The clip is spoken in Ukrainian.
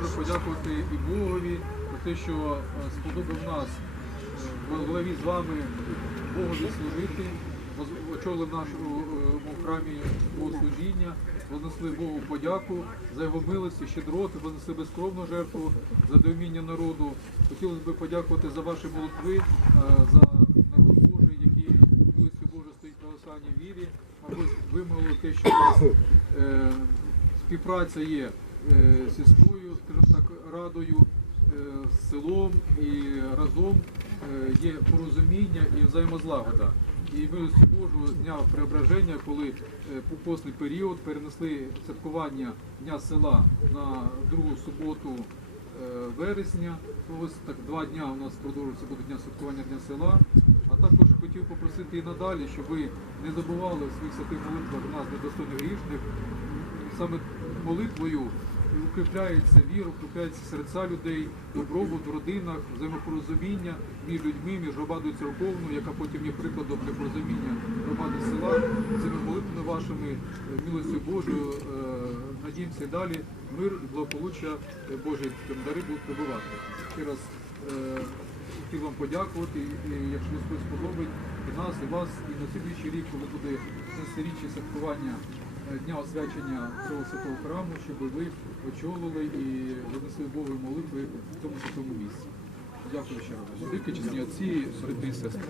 теж подякувати і Богові за те, що е, сподобав нас е, в голові з вами Богові служити, очолив нашому е, храмі богослужіння, вознесли Богу подяку за його милості, щедроти, вознесли безкровну жертву за доуміння народу. Хотілося б подякувати за ваші молитви, за народ Божий, який милостю Божою стоїть православній вірі. Мабуть, вимогли те, що у нас співпраця є сільською, скажімо так, радою, е, з селом і разом е, є порозуміння і взаємозлагода. І милості Божу дня преображення, коли е, по постний період перенесли святкування Дня села на другу суботу е, вересня. Ось так два дня у нас продовжується буде дня святкування Дня села. А також хотів попросити і надалі, щоб ви не забували в своїх святих молитвах нас недостойних грішних. Саме молитвою укріпляється віра, укріпляється серця людей, добробут в родинах, взаємопорозуміння між людьми, між громадою церковною, яка потім є прикладом для порозуміння громади села. Цими молитвами вашими, е, милостю Божою, е, надіємося і далі мир і благополуччя е, Божі дари будуть прибувати. Ще раз хотів вам подякувати, і, якщо Господь сподобить і нас, і вас, і на слідуючий рік, коли буде 10-річчя святкування Дня освячення цього святого храму, щоб ви очолили і винесли Богу молитви в тому святому місці. Дякую ще раз. Великі чесні отці, брати і сестри.